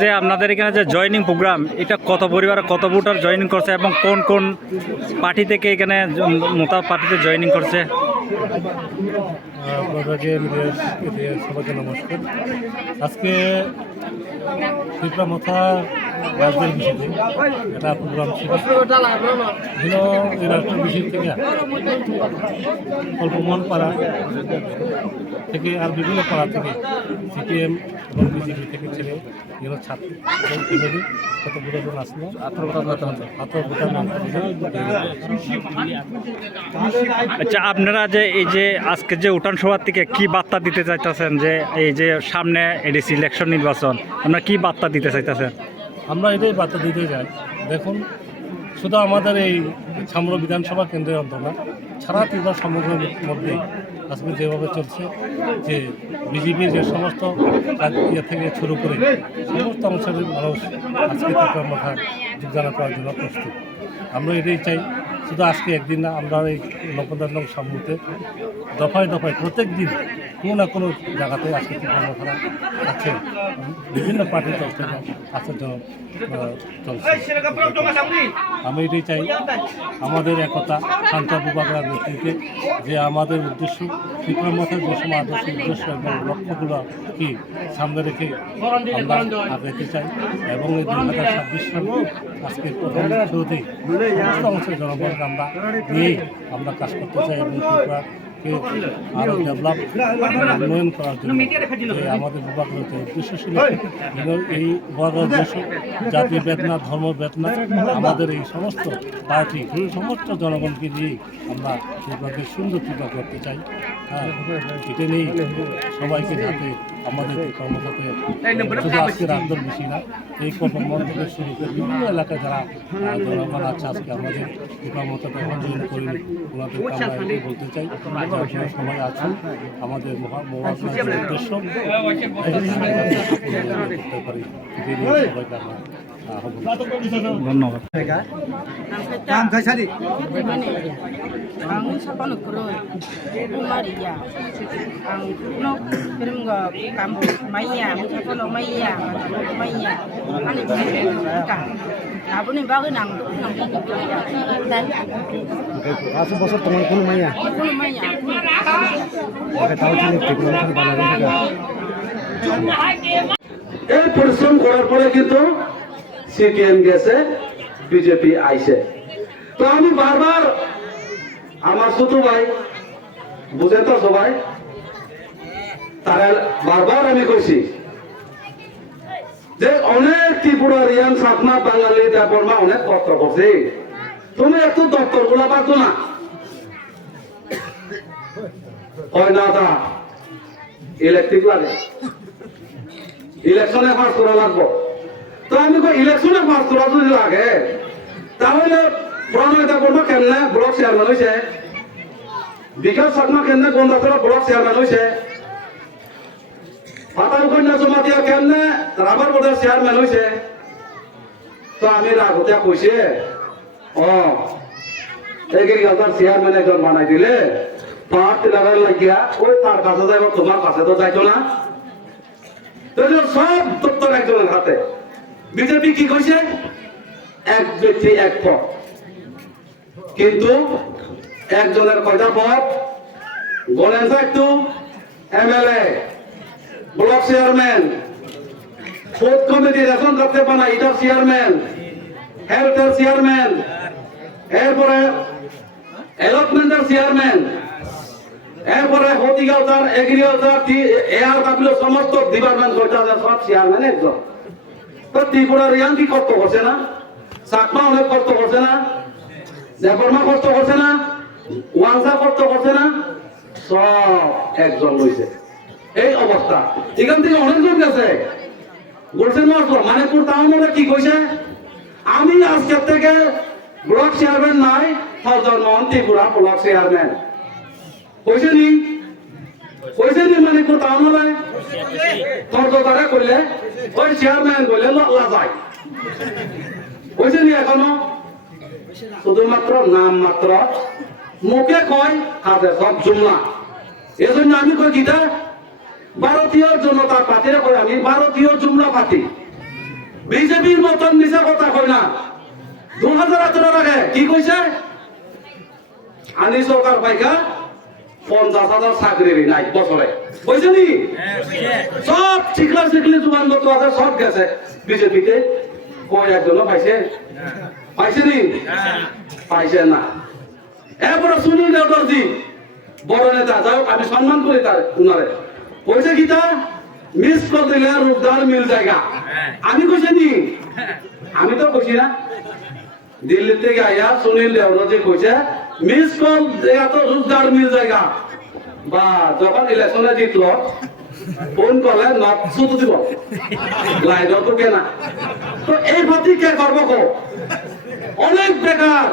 যে আপনাদের এখানে যে জয়েনিং প্রোগ্রাম, এটা কত পরিবার কত ভোটার জয়েনিং করছে এবং কোন কোন পার্টি থেকে এখানে মোতা পার্টিতে জয়েনিং করছে? সবাইকে নমস্কার। আজকে ত্রিপুরা রাজ্যের বিষয়তে একটা প্রোগ্রাম ছিল। এই রাষ্ট্রের বিষয় থেকে অল্পমান পাড়া থেকে আর বিভিন্ন পাড়া থেকে সিপিএম এবং বিজেপি থেকে ছেলে এগুলো ছাত্র এবং ফ্যামিলি কত ভোটারজন আসলো 18 ভোটার নাম। আচ্ছা, আপনারা যে এই যে আজকে যে উঠান সভার থেকে কি বার্তা দিতে চাইতেছেন, যে এই যে সামনে এডিসি ইলেকশন নির্বাচন, আপনারা কি বার্তা দিতে চাইতেছেন? আমরা এটাই বার্তা দিতে চাই, দেখুন শুধু আমাদের এই ছামর বিধানসভা কেন্দ্রের অন্তর না, সারা ত্রিপুরা সমগ্রের মধ্যে আজকে যেভাবে চলছে যে বিজেপির যে সমস্ত ইয়ে থেকে শুরু করে সমস্ত অংশের মানুষ আজকে ত্রিপুরার মাথায় যোগদান করার জন্য প্রস্তুত। আমরা এটাই চাই, শুধু আজকে একদিন না, আমরা এই ৯৫ নং সামুতে দফায় দফায় প্রত্যেক দিন কোনো না কোনো জায়গাতে আজকে ত্রিপুরা মাথারা আছে বিভিন্ন পার্টির তরফ থেকে আসার জন্য চলছে। আমি এটাই চাই, আমাদের একতা শান্তা বিভাগের নেতৃত্বে যে আমাদের উদ্দেশ্য ত্রিপুরা মাথার যে সময় আদর্শ উদ্দেশ্য এবং লক্ষ্যগুলো কি সামনে রেখে আমরা আগাইতে চাই এবং এই 2026 সাল আজকে প্রথম শুরুতেই সমস্ত অংশের জনগণকে আমরা নিয়েই আমরা কাজ করতে চাই এবং ত্রিপুরাকে আরও ডেভেলপ উন্নয়ন করার জন্য আমাদের বিভাগের যে উদ্দেশ্য ছিল, এই বিভাগের উদ্দেশ্য জাতীয় বেদনা ধর্ম বেদনা আমাদের এই সমস্ত পার্টি সমস্ত জনগণকে নিয়েই আমরা ত্রিপুরাকে সুন্দর ত্রিপুরা করতে চাই। হ্যাঁ, এটা নিয়েই সবাইকে যাতে আমাদের কর্মসাথে শুধু আজকের আন্দোলন বেশি না, এই কর্মমন থেকে শুরু করে বিভিন্ন এলাকায় যারা জনগণ আছে আজকে আমাদের ত্রিপুরা মতাতে অংশগ্রহণ করিনি, ওনাদেরকে আমরা এটাই বলতে চাই আপনারা সবাই আছেন আমাদের মহাত্মার উদ্দেশ্য করতে পারি, সবাইকে আমরা ধন্যবাদ। Ang sa panugkroy, Maria, ang no, pero mga kambo, Maya, mga polo Maya, Maya, ano ba ka? Abo ni bago nang Aso bosor teman kuno Maya. Kuno Maya. Kita tahu sini Tripura বানানো এটা। এই পরিশ্রম করার পরে কিন্তু CPM গেছে, BJP আইছে। তো আমি বারবার আমার ছোট ভাই বুঝে তো সবাই, তারা বারবার আমি কইছি যে অনেক ত্রিপুরারিয়ান সাতমা বাঙালি দেবর্মা অনেক কষ্ট করছে, তুমি একটু দপ্তর গুলা পারতো না হয় না, তা ইলেকট্রিক লাগে, ইলেকশনে পাস করা লাগবো। তো আমি ইলেকশনে পাস করা যদি লাগে তাহলে প্রণয় দেবর্মা কেমনে ব্লক চেয়ারম্যান হয়েছে, বিকাশ শর্মা কেমনে গন্ধাতলা ব্লক চেয়ারম্যান হয়েছে, পাতাল কন্যা জমাতিয়া কেমনে রাবার বোর্ডের চেয়ারম্যান হয়েছে। তো আমি রাগতিয়া কইছে এগ্রিকালচার চেয়ারম্যান একজন বানাই দিলে পাঁচ লাগার লাগিয়া ওই তার কাছে যাইব, তোমার কাছে তো যাইতো না। সব দপ্তর একজনের হাতে। বিজেপি কি কইছে, এক ব্যক্তি এক পদ, কিন্তু একজনের কয়টা পদ গণেন একটু, MLA, block chairman, food committee ration কার্ডে বানাই এটার চেয়ারম্যান, হেলথের চেয়ারম্যান, এরপরে অ্যালটমেন্টের চেয়ারম্যান, এরপরে হর্টিকালচার, এগ্রিকালচার, এয়ার কাপিল সমস্ত ডিপার্টমেন্ট করতে সব চেয়ারম্যান একজন। তো ত্রিপুরার রিয়ান কি কষ্ট করছে না, চাকমা অনেক কষ্ট করছে না, দেবর্মা কষ্ট করছে না, ওয়াংসা কষ্ট করছে না, সব একজন লইছে। এই অবস্থা এখান থেকে অনেকজন গেছে বলছেন মানিকপুর টাউনে কি কইছে, আমি আজকের থেকে ব্লক চেয়ারম্যান নাই, ফজলমোহন ত্রিপুরা ব্লক চেয়ারম্যান কইছে নি, কইছে নি মানিকপুর টাউনে ফজলদারে কইলে ওই চেয়ারম্যান কইলে লল্লা যায়, কইছে নি এখনো শুধুমাত্র নাম মাত্র মুখে কয়, হাতে সব জুমলা। এজন্য আমি কই কিটা ভারতীয় জনতা পার্টিরে কই আমি ভারতীয় জুমলা পার্টি, বিজেপির মতন মিছা কথা কয় না। 2018 আগে কি কইছে? আনি সরকার পাইকা 50,000 চাকরি নাই বছরে, কইছে নি? সব ঠিকলা শিখলি জুবান মতো আছে, সব গেছে বিজেপিতে। কই একজনও পাইছে? পাইছে নি? পাইছে না। এরপরে সুনীল দেওদরজি বড় নেতা, যাও আমি সম্মান করি তার উনারে, কইছে কি তা মিস কল দিলে রূপদার মিল জায়গা। আমি কইছি নি? আমি তো কইছি না। দিল্লি থেকে আইয়া সুনীল দেওদরজি কইছে মিস কল জায়গা তো রূপদার মিল জায়গা। বা যখন ইলেকশনে জিতলো ফোন করলে নট শুধু দিব লাইনও তো কেনা। তো এই ভাতি কে করবো কো? অনেক বেকার।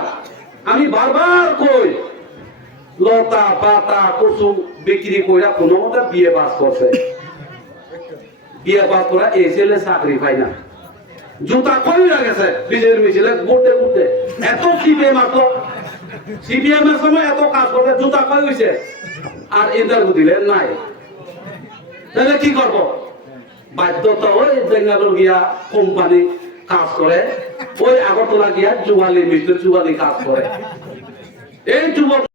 আমি বারবার কই লতা পাতা কচু বিক্রি কইরা কোনো মতে বিয়ে পাস করছে। বিয়ে পাস করা এই ছেলে চাকরি পাই না। জুতা কইরা গেছে বিজেপির মিছিলে ঘুরতে ঘুরতে। এত সিপিএম আসলো, সিপিএম এর সময় এত কাজ করতে জুতা কই হইছে, আর ইন্টারভিউ দিলে নাই। তাহলে কি করব? বাধ্যতা ওই বেঙ্গালুরু গিয়া কোম্পানি কাজ করে, ওই আগরতলা গিয়া যুবালি মিস্ত্রি যুবালি কাজ করে। এই যুবক